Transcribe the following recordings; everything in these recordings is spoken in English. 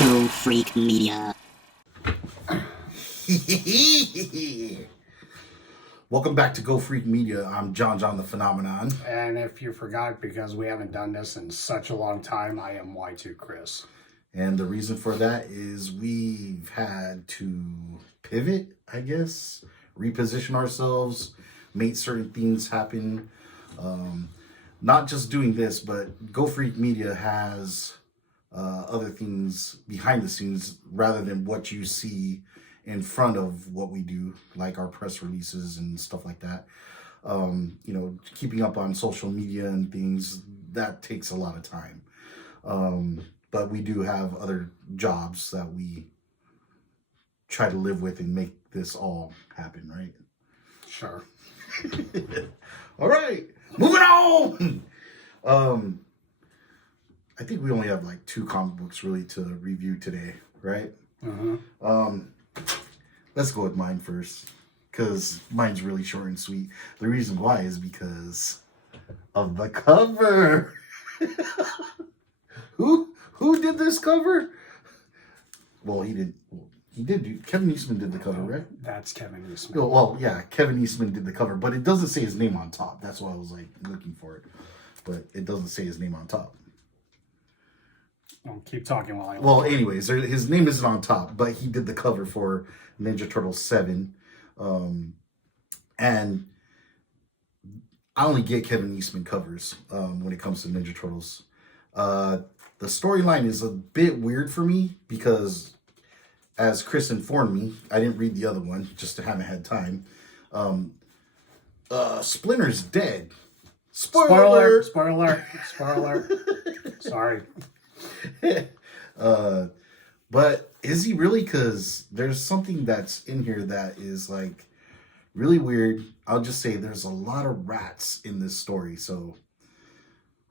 Go Freak Media. Welcome back to Go Freak Media. I'm John the Phenomenon. And if you forgot, because we haven't done this in such a long time, I am Y2 Chris. And the reason for that is we've had to pivot, I guess, reposition ourselves, make certain things happen. Not just doing this, but Go Freak Media has other things behind the scenes rather than what you see in front of what we do, like our press releases and stuff like that. Keeping up on social media and things, that takes a lot of time. But we do have other jobs that we try to live with and make this all happen, right? Sure. All right, moving on. I think we only have like 2 comic books really to review today, right? Let's go with mine first, because mine's really short and sweet. The reason why is because of the cover. Who did this cover? Well, he did. Kevin Eastman did the cover, right? That's Kevin Eastman. Well, yeah, Kevin Eastman did the cover, but it doesn't say his name on top. That's why I was like looking for it, but it doesn't say his name on top. I'll keep talking while I... Well, anyways, his name isn't on top, but he did the cover for Ninja Turtles 7. And I only get Kevin Eastman covers when it comes to Ninja Turtles. The storyline is a bit weird for me because, as Chris informed me, I didn't read the other one, just haven't had time. Splinter's dead. Spoiler! Spoiler! Sorry. But is he really? Because there's something that's in here that is like really weird. I'll just say there's a lot of rats in this story. So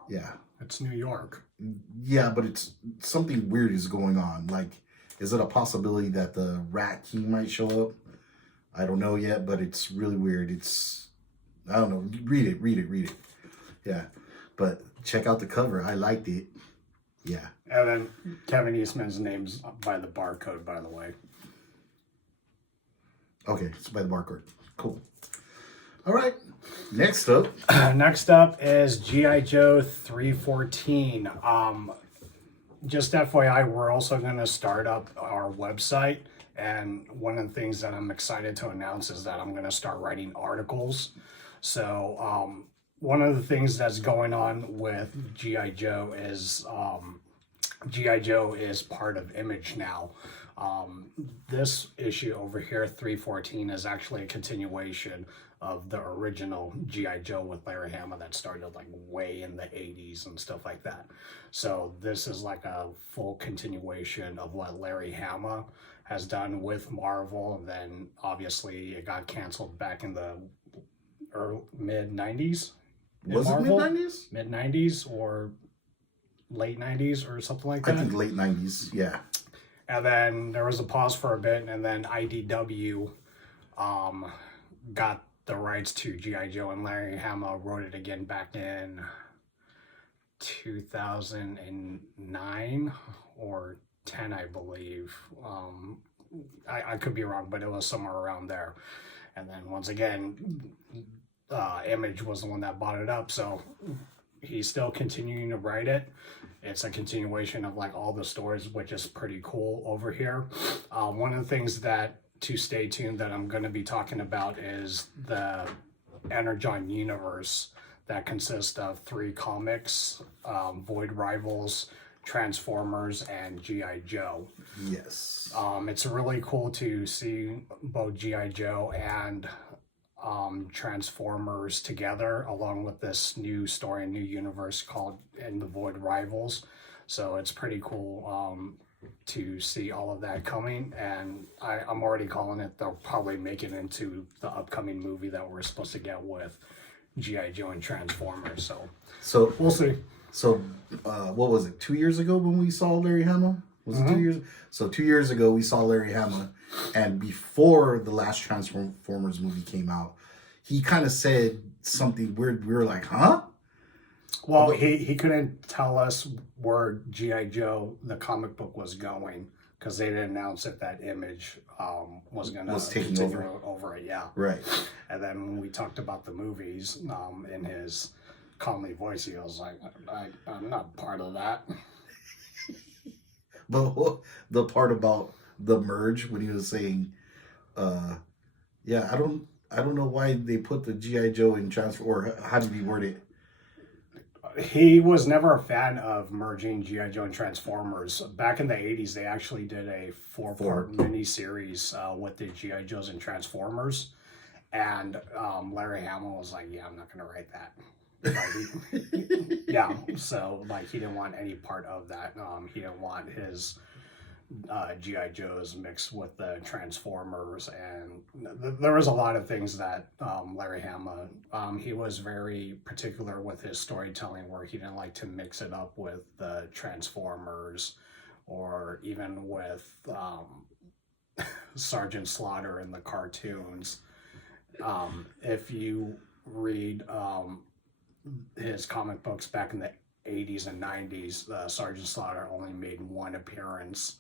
yeah, It's New York. yeah, but it's something weird is going on. Like, is it a possibility that the Rat King might show up? I don't know yet, but it's really weird. I don't know. Read it. Yeah, but check out the cover. I liked it. Yeah. And then Kevin Eastman's name's by the barcode, by the way. Okay, it's by the barcode. Cool. All right. Next up. Next up is G.I. Joe 314. Just FYI, we're also going to start up our website. And one of the things that I'm excited to announce is that I'm going to start writing articles. So one of the things that's going on with G.I. Joe is G.I. Joe is part of Image now. This issue over here, 314, is actually a continuation of the original G.I. Joe with Larry Hama that started like way in the 80s and stuff like that. So this is like a full continuation of what Larry Hama has done with Marvel. And then obviously it got canceled back in the mid-90s. Was it mid-90s? Mid-90s or late 90s or something like that. I think late 90s, yeah. And then there was a pause for a bit, and then IDW got the rights to G.I. Joe, and Larry Hama wrote it again back in 2009 or 10, I believe. I could be wrong, but it was somewhere around there. And then once again, Image was the one that bought it up, so he's still continuing to write it. It's a continuation of like all the stories, which is pretty cool over here. One of the things that to stay tuned that I'm going to be talking about is the Energon universe that consists of 3 comics, Void Rivals, Transformers, and G.I. Joe. Yes. It's really cool to see both G.I. Joe and Transformers together, along with this new story and new universe called In the Void Rivals. So it's pretty cool to see all of that coming, and I'm already calling it they'll probably make it into the upcoming movie that we're supposed to get with G.I. Joe and Transformers. So we'll see. So what was it, 2 years ago when we saw Larry Hama? Was it 2 years? So 2 years ago we saw Larry Hama, and before the last Transformers movie came out, he kind of said something weird. We were like, huh? Well, he couldn't tell us where G.I. Joe, the comic book, was going because they didn't announce that Image was going to taking over it. Yeah. Right. And then when we talked about the movies, in his calmly voice, he was like, I'm not part of that. But the part about the merge when he was saying, yeah, I don't know why they put the G.I. Joe in transfer, or how did he word it? He was never a fan of merging G.I. Joe and Transformers. Back in the 80s, they actually did a four-part mini-series with the G.I. Joes and Transformers. And Larry Hamill was like, yeah, I'm not going to write that. Like, yeah, so like he didn't want any part of that. He didn't want his G.I. Joes mixed with the Transformers, and there was a lot of things that Larry Hama, he was very particular with his storytelling, where he didn't like to mix it up with the Transformers or even with Sergeant Slaughter in the cartoons. If you read his comic books back in the 80s and 90s, Sergeant Slaughter only made one appearance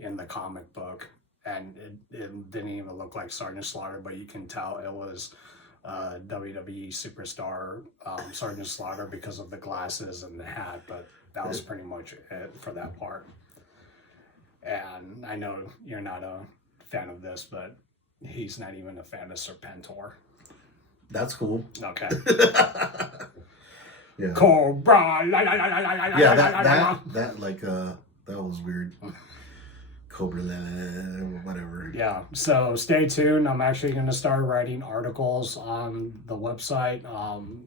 in the comic book, and it didn't even look like Sergeant Slaughter, but you can tell it was WWE superstar Sergeant Slaughter because of the glasses and the hat, but that was pretty much it for that part. And I know you're not a fan of this, but he's not even a fan of Serpentor. That's cool. Okay. Yeah. Cobra. Yeah, that was weird. Cobra, whatever. Yeah, so stay tuned. I'm actually going to start writing articles on the website.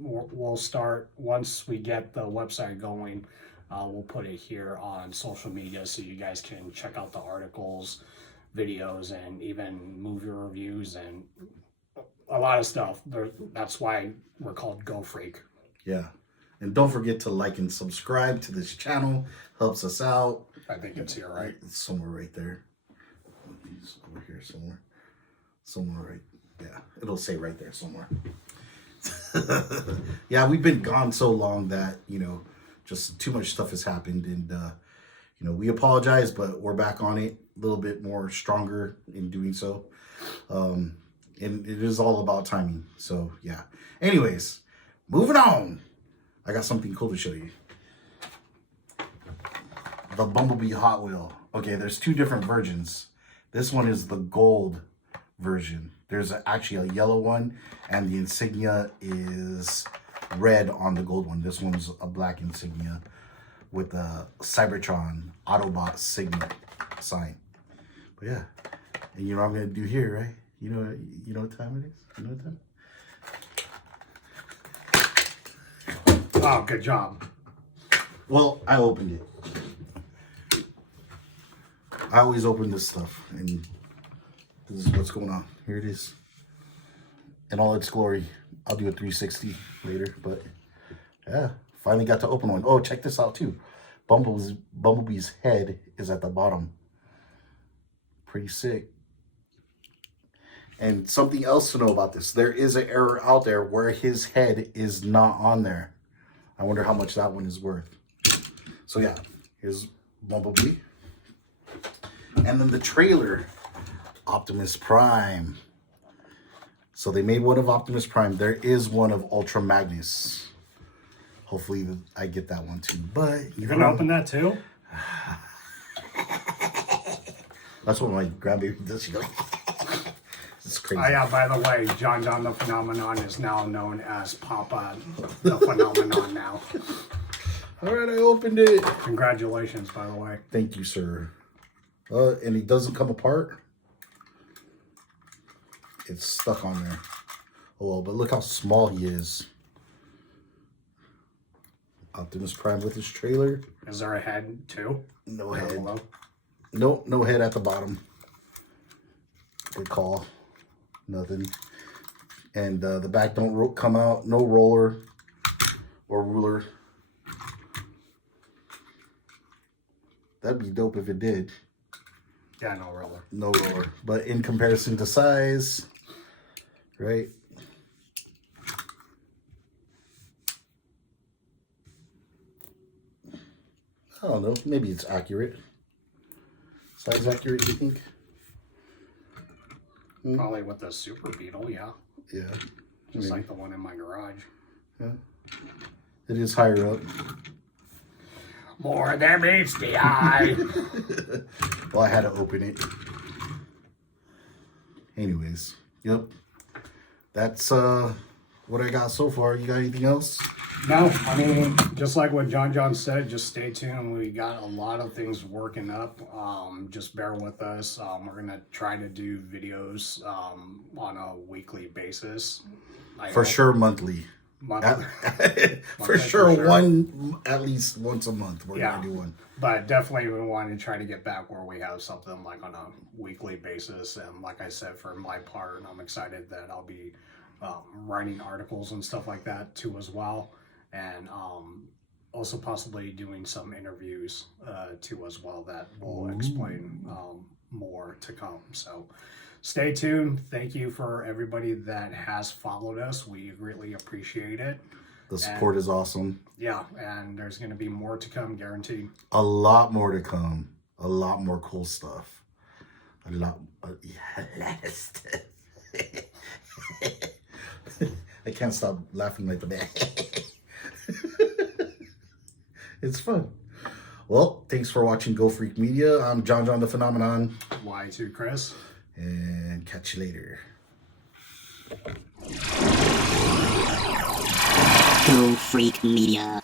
We'll start, once we get the website going, we'll put it here on social media so you guys can check out the articles, videos, and even movie reviews and a lot of stuff. That's why we're called Go Freak. Yeah. And don't forget to like and subscribe to this channel. Helps us out. I think it's here, right? It's somewhere right there. He's over here somewhere. Somewhere right. Yeah, it'll say right there somewhere. Yeah, we've been gone so long that, just too much stuff has happened. And, we apologize, but we're back on it a little bit more stronger in doing so. And it is all about timing. So, yeah. Anyways, moving on. I got something cool to show you. The Bumblebee Hot Wheel. Okay, there's two different versions. This one is the gold version. There's actually a yellow one, and the insignia is red on the gold one. This one's a black insignia with a Cybertron Autobot signet sign. But yeah, and you know what I'm gonna do here, right? You know what time it is? You know what time? Oh, good job. Well, I opened it. I always open this stuff, and this is what's going on. Here it is. In all its glory. I'll do a 360 later, but yeah, finally got to open one. Oh, check this out too. Bumblebee's head is at the bottom. Pretty sick. And something else to know about this. There is an error out there where his head is not on there. I wonder how much that one is worth. So yeah, here's Bumblebee. And then the trailer, Optimus Prime. So they made one of Optimus Prime. There is one of Ultra Magnus. Hopefully I get that one too. But you're gonna open that too? That's what my grandbaby does. She goes, it's crazy. Oh yeah, by the way, John the Phenomenon is now known as Papa the Phenomenon now. All right, I opened it. Congratulations, by the way. Thank you, sir. And it doesn't come apart. It's stuck on there. Oh, well, but look how small he is. Optimus Prime with his trailer. Is there a head too? No head. Nope, no head at the bottom. Good call. Nothing. And the back don't come out. No roller or ruler. That'd be dope if it did. Yeah, no roller. No roller. But in comparison to size, right? I don't know. Maybe it's accurate. Size accurate, you think? Probably with the Super Beetle, yeah. Yeah. Just like the one in my garage. Yeah. It is higher up. More than meets the eye. Well, I had to open it. Anyways, yep. That's what I got so far. You got anything else? No, I mean, just like what John said, just stay tuned. We got a lot of things working up. Just bear with us. We're going to try to do videos on a weekly basis. For sure, monthly. For sure, one at least once a month. We're gonna do one. But definitely, we want to try to get back where we have something like on a weekly basis. And like I said, for my part, I'm excited that I'll be writing articles and stuff like that too as well, and also possibly doing some interviews too as well that will explain more to come. So stay tuned. Thank you for everybody that has followed us. We greatly appreciate it. The support is awesome. Yeah, and there's going to be more to come, guaranteed. A lot more to come. A lot more cool stuff. A lot of stuff. I can't stop laughing like that. It's fun. Well, thanks for watching Go Freak Media. I'm John the Phenomenon. Y2 Chris. And catch you later. Go Freak Media.